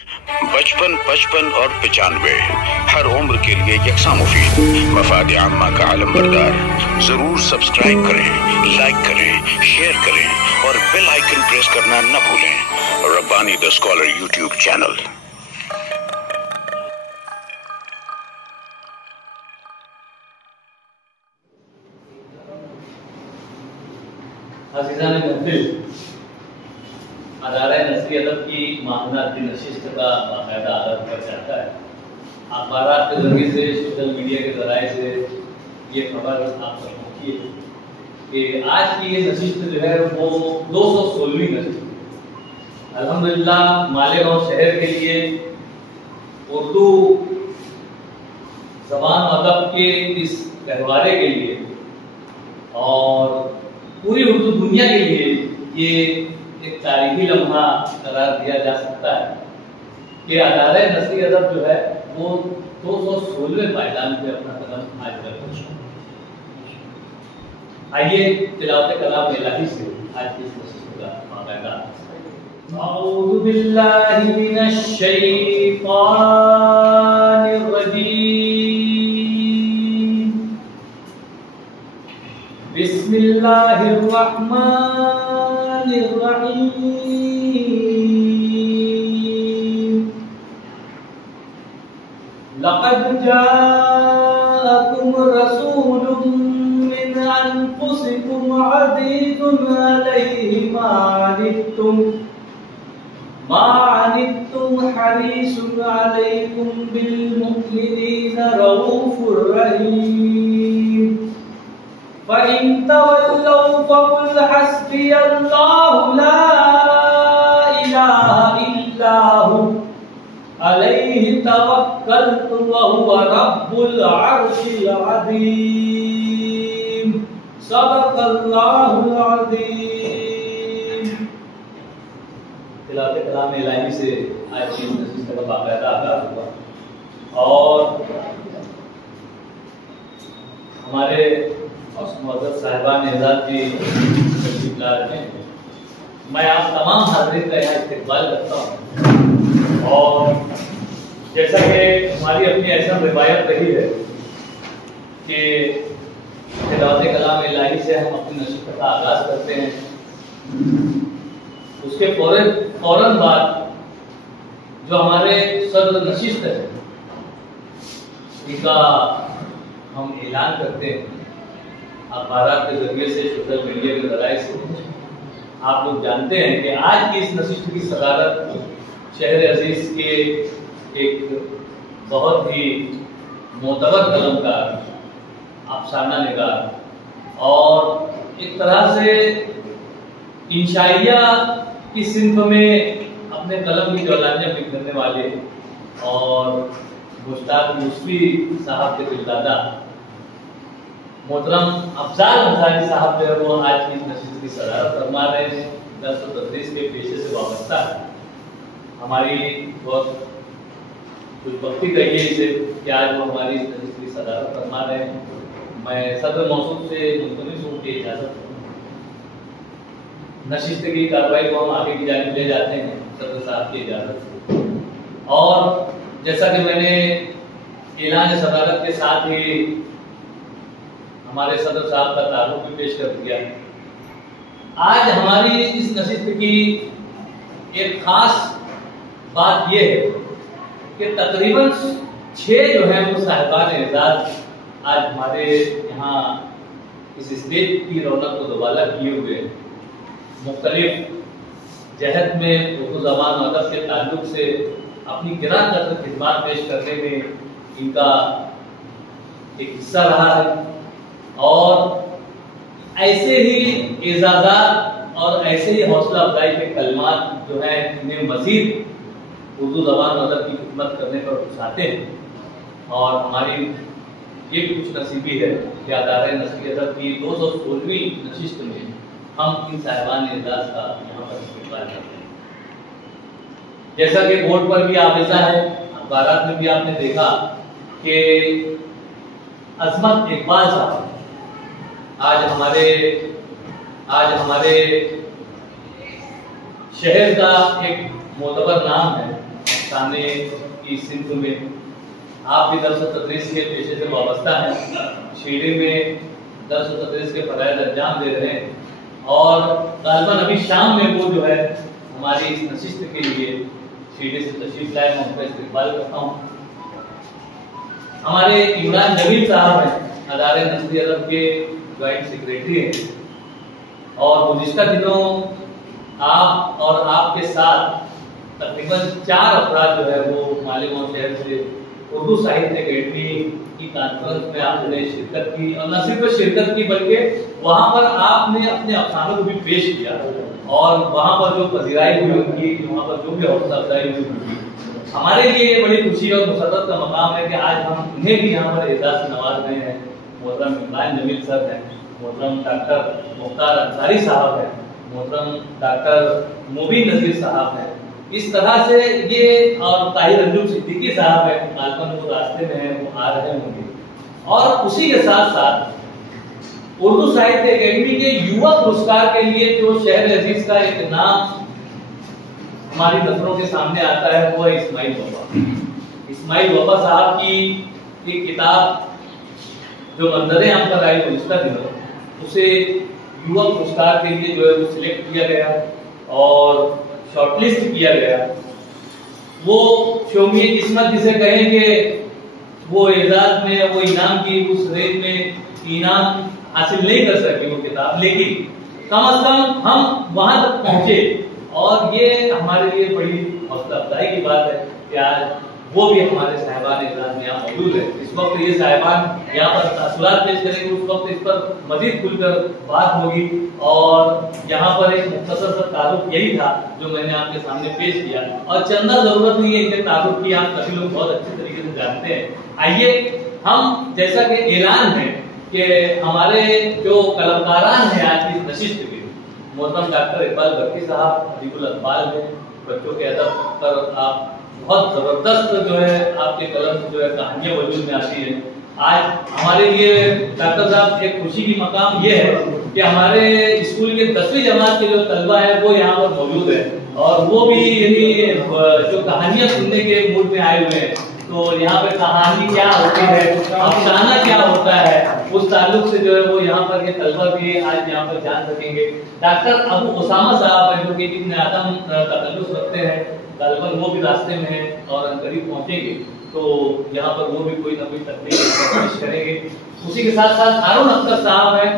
55, 55 और 95 हर उम्र के लिए यकसा मुफीद। मफाद आम्मा का आलम बरदार। जरूर सब्सक्राइब करें, लाइक करें, शेयर करें और बेल आइकन प्रेस करना न भूलें। Rabbani the scholar YouTube channel. अज़ीज़ान महफिल, अदारा नसरी अदब की माहना की नशिस्त का बाकायदा आदत कर जाता है। अखबारात के जरिए से, सोशल मीडिया के ज़राए से ये खबर आप तक पहुँची है कि आज की ये नशिस्त जो है वो 216वीं नशिस्त है। अल्हम्दुलिल्लाह मालेगांव शहर के लिए उर्दू ज़बान अदब के इस गहवारे के लिए और पूरी उर्दू दुनिया के लिए ये एक तारीखी लम्हा करार दिया जा सकता है कि अदारा नसरी अदब जो है वो 216वें पायदान पे अपना कदम आज रख पहुंचा। आइए तिलावत कलाम इलाही से आज की इस नशिस्त का बाकायदा। अऊज़ु बिल्लाहि मिनश शैतानिर रजीम। बिस्मिल्लाहिर रहमानिर रहीम। लक़द जाअकुम रसूलुम मिन अनफुसिकुम अज़ीज़ुन अलैहि मा अनित्तुम हरीसुन अलैकुम बिल मुमिनीना रऊफुर रहीम। फ़इन तवल्लौ फ़क़ुल हस्बियल्लाहु ला इलाहा इल्ला हु अलैहि तवक्कलतु व हुवा रब्बुल अर्शिल अज़ीम। सदक़ल्लाहुल अज़ीम। तिलावत कलाम इलाही से आज की नशिस्त का बाकायदा आगाज़ हुआ और हमारे मुअज़्ज़ज़ साहिबान एजाज़ जी तशरीफ़ ला रहे हैं। मैं आप तमाम हाज़रीन का यहाँ इस्तक़बाल करता हूँ और जैसा कि हमारी अपनी ऐसा रिवायत रही है कि तिलावत कलाम इलाही से हम अपनी नशिस्त का आगाज़ करते हैं, उसके फौरन बाद जो हमारे सदर नशिस्त है इनका हम ऐलान करते हैं अखबारात के जरिए से, सोशल मीडिया के ज़राए से। आप लोग जानते हैं कि आज की इस नशिस्त की सदारत शहर अजीज के एक बहुत ही मोतबर कलमकार, अफसाना निगार और एक तरह से इंशाइया की सिंफ में अपने कलम की जौलानियाँ बिखरने वाले और मुश्ताक यूसुफी साहब के दिलदादा मोहतरम अफजाल अंसारी साहब जो है वो आज की नशिस्त की सदारत फरमा रहे हैं। दर्स और तदरीस के पेशे से वाबस्ता है। हमारी बहुत खुशबख्ती कहिए इसे कि आज वो हमारी नशिस्त की सदारत फरमा रहे हैं। मैं सदर मौसूद से मुंतज़िर हूँ कि इजाज़त नशिस्त की कार्रवाई को हम आगे की जानिब ले जाते हैं सदर साहब की इजाज़त से। और जैसा कि मैंने ऐलान सदारत के साथ ही हमारे सदर साहब का तारुफ भी पेश कर दिया। आज हमारी इस नशिस्त की एक खास बात यह है कि तकरीबन 6 जो है वो साहिबान एजाज़ आज हमारे यहाँ इस स्टेज की रौनक को दोबारा किए हुए मुख्तलिफ जहत में उर्दू ज़बान और अदब के ताल्लुक से अपनी गिरा कदर खिदमत पेश करने में इनका एक हिस्सा रहा है और ऐसे ही एजाज़ात और ऐसे ही हौसला अफजाई के कलमात जो है इन्हें मज़ीद उर्दू ज़बान और अदब की खिदमत करने पर उकसाते हैं। और हमारी ये कुछ नसीबी है कि अदारा नसरी अदब की 216वीं नशिस्त में हम इन साहिबान एजाज़ का यहाँ पर इस्तक़बाल करते हैं। जैसा कि बोर्ड पर भी आवेज़ा है, अखबारात में भी आपने देखा कि अज़मत इकबाल साहब आज हमारे शहर का एक मोतबर नाम है अफसाने की सिंध में आप भी दर्स व तदरीस के पेशे से वाबस्ता हैं, शीरे में दर्स व तदरीस के फराइज़ अंजाम दे रहे हैं और गालिबन अभी शाम में वो जो है हमारी इस नशिस्त के लिए शीरे से तशरीफ लाए, मैं उनका इस्तकबाल करता हूँ। हमारे इमरान जमील साहब हैं, अदारे नस्री अदब के ज्वाइंट सेक्रेटरी हैं और गुज़िश्ता दिनों आप और आपके साथ तकरीबन 4 अफराद जो है वो मालेगांव शहर से उर्दू साहित्य अकेडमी की कॉन्फ्रेंस में आपने शिरकत की और न सिर्फ शिरकत की बल्कि वहाँ पर आपने अपने अफसानों को भी पेश किया और वहाँ पर जो पजीराई हुई उनकी, वहाँ पर जो भी हौसला अफजाई हुई उनकी, हमारे लिए ये बड़ी खुशी और मुसर्रत का मकाम है कि आज हम उन्हें भी यहाँ पर एजाज़ से नवाज रहे हैं। मोहतरम इमरान जमील सर हैं, मोहतरम डॉक्टर मुख्तार अंसारी साहब हैं, मोहतरम डॉक्टर मुबीन नज़ीर साहब हैं, इस तरह से ये और ताहिर अंजुम सिद्दीकी साहब हैं, गालिबन वो रास्ते में हैं, वो आ रहे होंगे। और उसी के साथ साथ उर्दू साहित्य अकेडमी के युवा पुरस्कार के लिए जो शहर अजीज का एक नाम हमारी नजरों के सामने आता है वो है इस्माइल वफा। इस्माइल वफा साहब की एक किताब जो मंजरे आम पर आई गुज़िश्ता दिनों, उसे युवा पुरस्कार के लिए जो है वो सिलेक्ट किया गया और शॉर्टलिस्ट किया गया। वो शोमी किस्मत जिसे कहेंगे वो एजाज में, वो इनाम की उस रेंज में इनाम हासिल नहीं कर सकी वो किताब, लेकिन कम से कम हम वहां तक पहुंचे और ये हमारे लिए बड़ी हौसला अफजाई की बात है कि आज वो भी हमारे साहिबान एजाज में यहाँ मौजूद है। इस वक्त ये साहिबान यहाँ पर तासुरात पेश करेंगे, उस वक्त इस पर मजीद खुलकर बात होगी और यहाँ पर एक मुख्तसर सा तारुफ यही था जो मैंने आपके सामने पेश किया और चंदा जरूरत नहीं है इतने तारुफ की, आप सभी लोग बहुत अच्छे तरीके से जानते हैं। आइए हम, जैसा कि ऐलान है कि हमारे जो कलमकारान हैं आज की नशिस्त के, मोहतरम डॉक्टर इकबाल बर्की साहब अदीबुल अतफाल में बच्चों के अदब पर आप बहुत जबरदस्त जो है आपके कलम से जो है कहानियां वजूद में आती है। आज हमारे लिए डॉक्टर साहब एक खुशी की मकाम ये है कि हमारे स्कूल के 10वीं जमात के जो तलबा है वो यहाँ पर मौजूद है और वो भी यानी जो कहानियां सुनने के मूड में आए हुए हैं। तो यहाँ पे कहानी क्या होती है, अफसाना क्या होता है, उस ताल्लुक से जो है वो यहाँ पर ये तलबा भी आज यहाँ पर जान सकेंगे। डॉक्टर अबू उसामा साहब हैं जो कि इब्न आदम का तल्लुक रखते हैं, गालिबन वो भी रास्ते में हैं और करीब पहुंचेंगे तो यहाँ पर वो भी कोई ना कोई तकलीफ करेंगे। उसी के साथ साथ हारून अख्तर साहब हैं,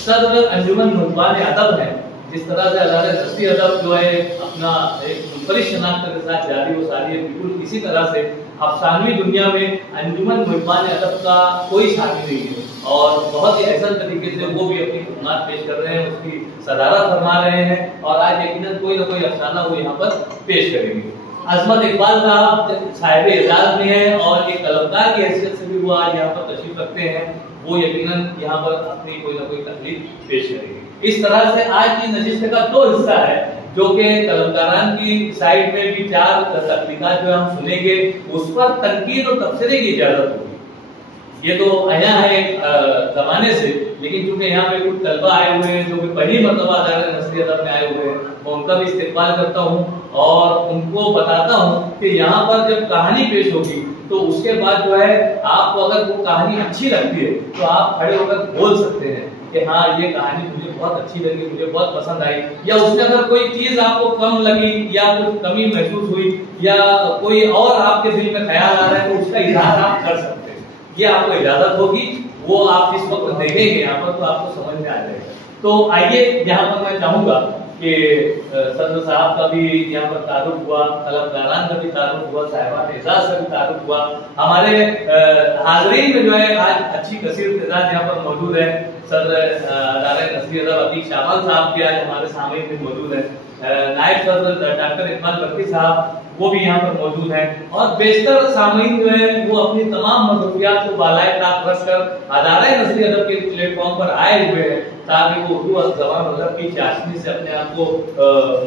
सदर अंजुमन मुल्बान अदब है। जिस तरह से अदारे नस्री अदब जो है अपना एक मुनफरिद शनाख्त के साथ जारी वो सारी है, बिल्कुल इसी तरह से अफसानवी दुनिया में अंजुमन मुल्बान अदब का कोई साथी नहीं है और बहुत ही एहसन तरीके से वो भी अपनी खिदमत पेश कर रहे हैं, उसकी सदारत फरमा रहे हैं और आज यकीनन कोई ना कोई अफसाना वो यहाँ पर पेश करेंगे। अजमत इकबाल साहब साहिब एजाज में है और एक कलमकार की हैसियत से भी वो आज यहाँ पर तशरीफ रखते हैं, वो यकीनन यहाँ पर अपनी कोई ना कोई तकलीफ पेश करेंगे। इस तरह से आज की नशिस्त का 2 हिस्सा है जो कि कलमकारान की साइड में भी 4 तकलीफात जो हम सुनेंगे, उस पर तनकीद और तबसरे की इजाजत होगी। ये तो आया है जमाने से, लेकिन चूंकि यहाँ पे कुछ तलबा आए हुए हैं जो कि पहली मरतबा अदारे नस्री अदब में आए हुए हैं, मैं उनका भी इस्तेमाल करता हूँ और उनको बताता हूँ कि यहाँ पर जब कहानी पेश होगी तो उसके बाद जो है आपको अगर वो कहानी अच्छी लगती है तो आप खड़े होकर बोल सकते हैं कि हाँ ये कहानी मुझे बहुत अच्छी लगी, मुझे बहुत पसंद आई, या उसमें अगर कोई चीज आपको कम लगी या कुछ कमी महसूस हुई या कोई और आपके दिल में ख्याल आ रहा है तो उसका इजहार आप कर सकते हैं। ये आपको इजाजत होगी, वो आप इस वक्त देखेंगे यहाँ पर तो आपको समझ में आ जाएगा। तो आइए यहाँ पर मैं चाहूंगा कि सदर साहब का भी यहाँ पर तारुफ हुआ, कलमकारान का भी तारुफ हुआ, साहिबान एजाज का भी तारुफ हुआ, हमारे हाजरीन में जो है आज अच्छी कसीर तादाद यहाँ पर मौजूद है। सदर अदारे नस्री अदब अतीक शामाल साहब भी आज हमारे सामने में मौजूद है, नायब सदर डॉक्टर इकबाल बर्की साहब वो भी यहाँ पर मौजूद हैं और बेशतर सामीन जो है वो अपनी तमाम मजरूफियात को बालाए ताक रखकर अदारे नस्री अदब के प्लेटफॉर्म पर आए हुए हैं ताकि वो उर्दू ज़बान अदब की चाशनी से अपने आप को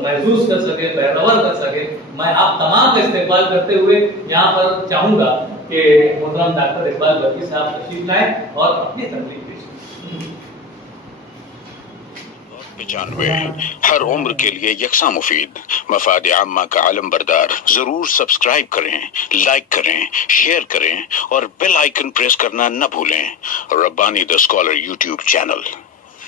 महसूस कर सके, बहरवर कर सके। मैं आप तमाम का इस्तेमाल करते हुए यहाँ पर चाहूंगा कि मोहतरम डॉक्टर इकबाल बर्की साहब तशरीफ लाएं और अपनी तकलीफ पेश करें। 95 हर उम्र के लिए यकसा मुफीद मफाद आम्मा का आलम बरदार। जरूर सब्सक्राइब करें, लाइक करें, शेयर करें और बेल आइकन प्रेस करना न भूलें। Rabbani the scholar YouTube channel.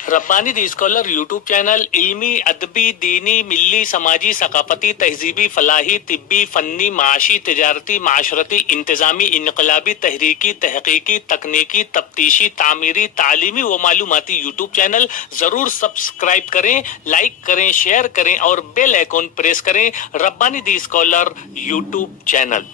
Rabbani the scholar YouTube channel इल्मी, अदबी, दीनी, मिल्ली, समाजी, सकाफती, तहजीबी, फलाही, तिब्बी, फन्नी, माशी, तिजारती, माशरती, इंतजामी, इनकलाबी, तहरीकी, तहकीकी, तकनीकी, तफ्तीशी, तामीरी, तालीमी व मालूमाती यूट्यूब चैनल। जरूर सब्सक्राइब करें, लाइक करें, शेयर करें और बेल आइकन प्रेस करें। Rabbani the scholar YouTube channel.